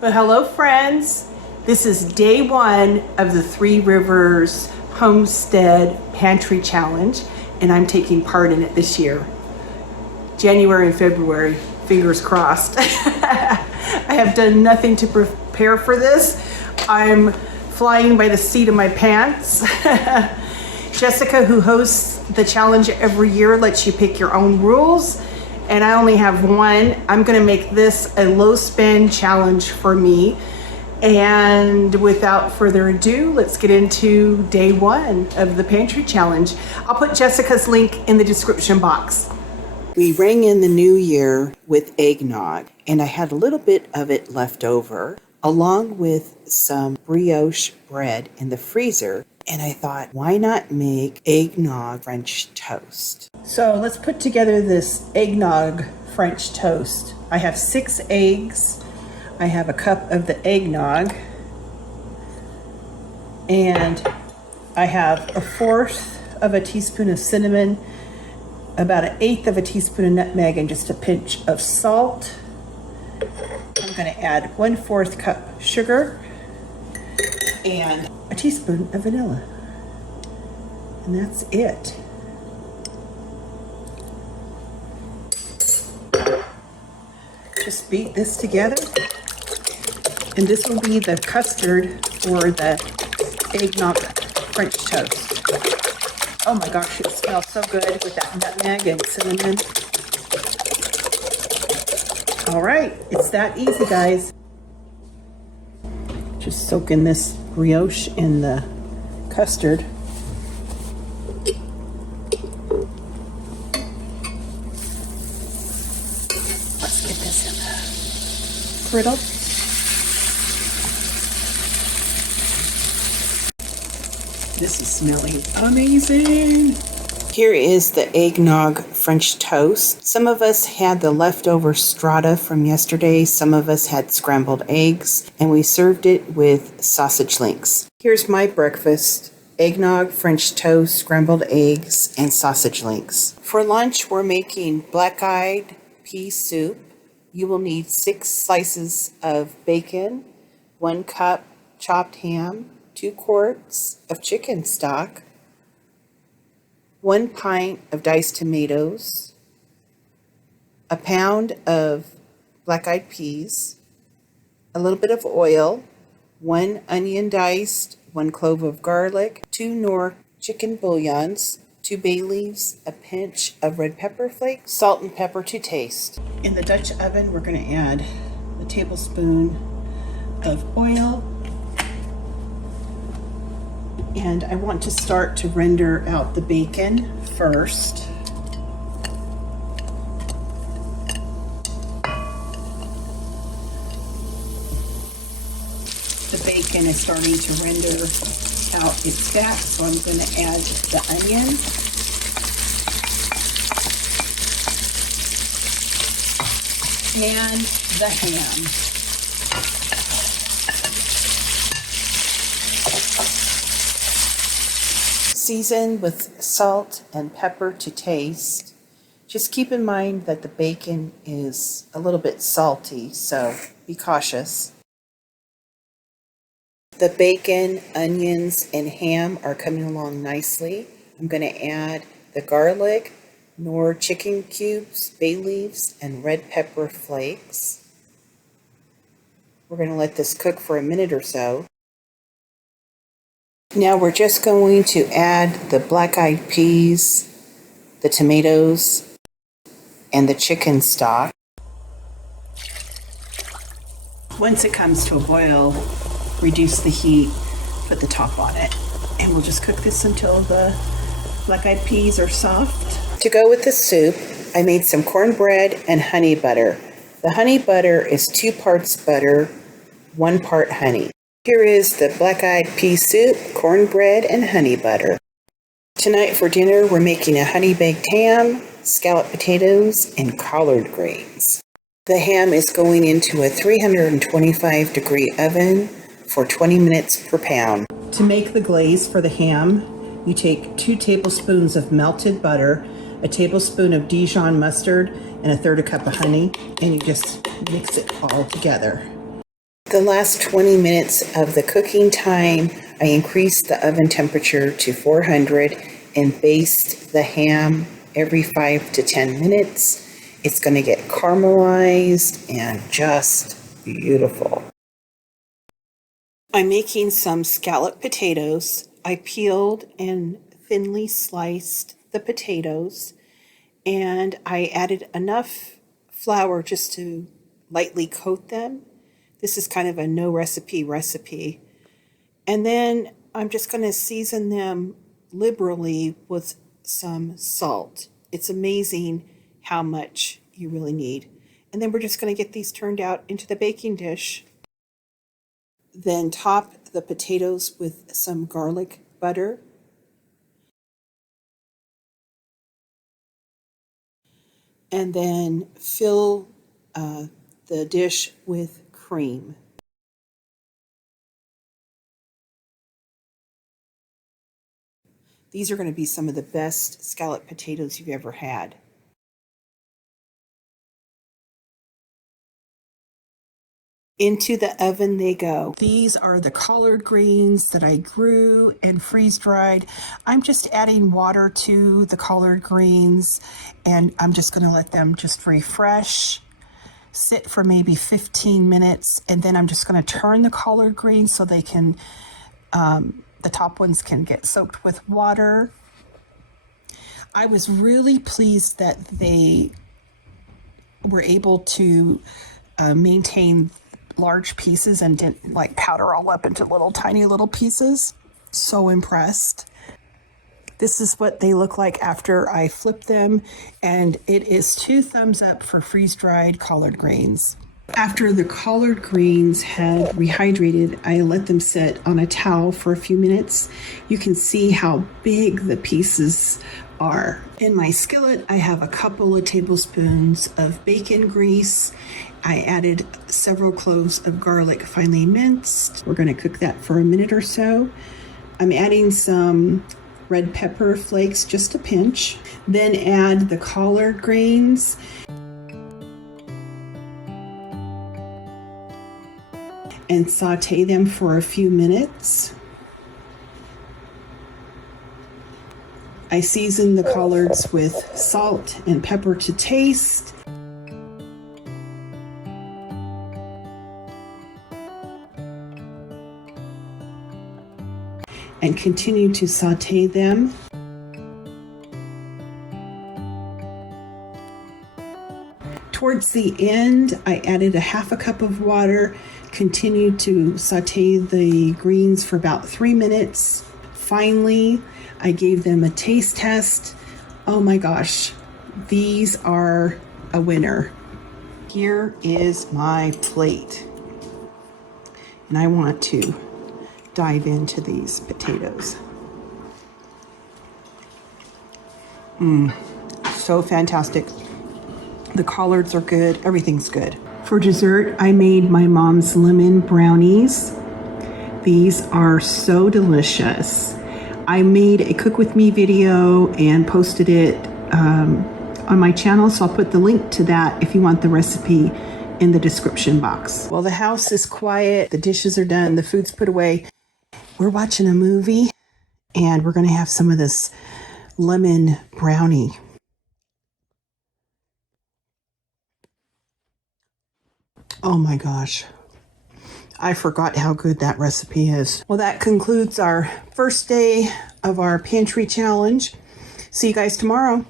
But hello friends, this is day one of the Three Rivers Homestead Pantry Challenge, and I'm taking part in it this year. January and February, fingers crossed. I have done nothing to prepare for this. I'm flying by the seat of my pants. Jessica, who hosts the challenge every year, lets you pick your own rules, and I only have one. I'm gonna make this a low spend challenge for me. And without further ado, let's get into day one of the Pantry Challenge. I'll put Jessica's link in the description box. We rang in the new year with eggnog, and I had a little bit of it left over, along with some brioche bread in the freezer. And I thought, why not make eggnog French toast? So let's put together this eggnog French toast. I have 6 eggs. I have a cup of the eggnog. And I have 1/4 of a teaspoon of cinnamon, about 1/8 of a teaspoon of nutmeg, and just a pinch of salt. I'm gonna add 1/4 cup sugar and a teaspoon of vanilla. And that's it. Just beat this together. And this will be the custard for the eggnog French toast. Oh my gosh, it smells so good with that nutmeg and cinnamon. All right, it's that easy, guys. Just soaking this brioche in the custard. Let's get this in the griddle. This is smelling amazing. Here is the eggnog French toast. Some of us had the leftover strata from yesterday. Some of us had scrambled eggs, and we served it with sausage links. Here's my breakfast: eggnog French toast, scrambled eggs, and sausage links. For lunch, we're making Blackeyed Pea Soup. You will need 6 slices of bacon, 1 cup chopped ham, 2 quarts of chicken stock, 1 pint of diced tomatoes, a pound of black-eyed peas, a little bit of oil, 1 onion diced, 1 clove of garlic, 2 Knorr chicken bouillons, 2 bay leaves, a pinch of red pepper flakes, salt and pepper to taste. In the Dutch oven, we're going to add a tablespoon of oil. And I want to start to render out the bacon first. The bacon is starting to render out its fat, so I'm going to add the onion. And the ham. Season with salt and pepper to taste. Just keep in mind that the bacon is a little bit salty, so be cautious. The bacon, onions, and ham are coming along nicely. I'm going to add the garlic, Knorr chicken cubes, bay leaves, and red pepper flakes. We're going to let this cook for a minute or so. Now we're just going to add the black-eyed peas, the tomatoes, and the chicken stock. Once it comes to a boil, reduce the heat, put the top on it, and we'll just cook this until the black-eyed peas are soft. To go with the soup, I made some cornbread and honey butter. The honey butter is 2 parts butter, 1 part honey. Here is the Blackeyed Pea Soup, cornbread, and honey butter. Tonight for dinner, we're making a honey-baked ham, scalloped potatoes, and collard greens. The ham is going into a 325-degree oven for 20 minutes per pound. To make the glaze for the ham, you take 2 tablespoons of melted butter, a tablespoon of Dijon mustard, and 1/3 cup of honey, and you just mix it all together. The last 20 minutes of the cooking time, I increased the oven temperature to 400 and baste the ham every 5 to 10 minutes. It's going to get caramelized and just beautiful. I'm making some scalloped potatoes. I peeled and thinly sliced the potatoes, and I added enough flour just to lightly coat them. This is kind of a no recipe. And then I'm just going to season them liberally with some salt. It's amazing how much you really need. And then we're just going to get these turned out into the baking dish. Then top the potatoes with some garlic butter. And then fill the dish with cream. These are going to be some of the best scalloped potatoes you've ever had. Into the oven they go. These are the collard greens that I grew and freeze-dried. I'm just adding water to the collard greens, and I'm just going to let them just refresh, sit for maybe 15 minutes, and then I'm just going to turn the collard greens so they can, the top ones can get soaked with water. I was really pleased that they were able to maintain large pieces and didn't like powder all up into tiny little pieces. So impressed. This is what they look like after I flip them, and it is 2 thumbs up for freeze-dried collard greens. After the collard greens had rehydrated, I let them sit on a towel for a few minutes. You can see how big the pieces are. In my skillet, I have a couple of tablespoons of bacon grease. I added several cloves of garlic finely minced. We're going to cook that for a minute or so. I'm adding some red pepper flakes, just a pinch. Then add the collard greens. And sauté them for a few minutes. I season the collards with salt and pepper to taste. And continue to sauté them. Towards the end, I added a half a cup of water, continued to sauté the greens for about 3 minutes. Finally, I gave them a taste test. Oh my gosh, these are a winner. Here is my plate. And I want to dive into these potatoes. So fantastic. The collards are good, everything's good. For dessert, I made my mom's lemon brownies. These are so delicious. I made a cook with me video and posted it on my channel, so I'll put the link to that if you want the recipe in the description box. Well, the house is quiet, the dishes are done, the food's put away. We're watching a movie, and we're gonna have some of this lemon brownie. Oh my gosh. I forgot how good that recipe is. Well, that concludes our first day of our pantry challenge. See you guys tomorrow.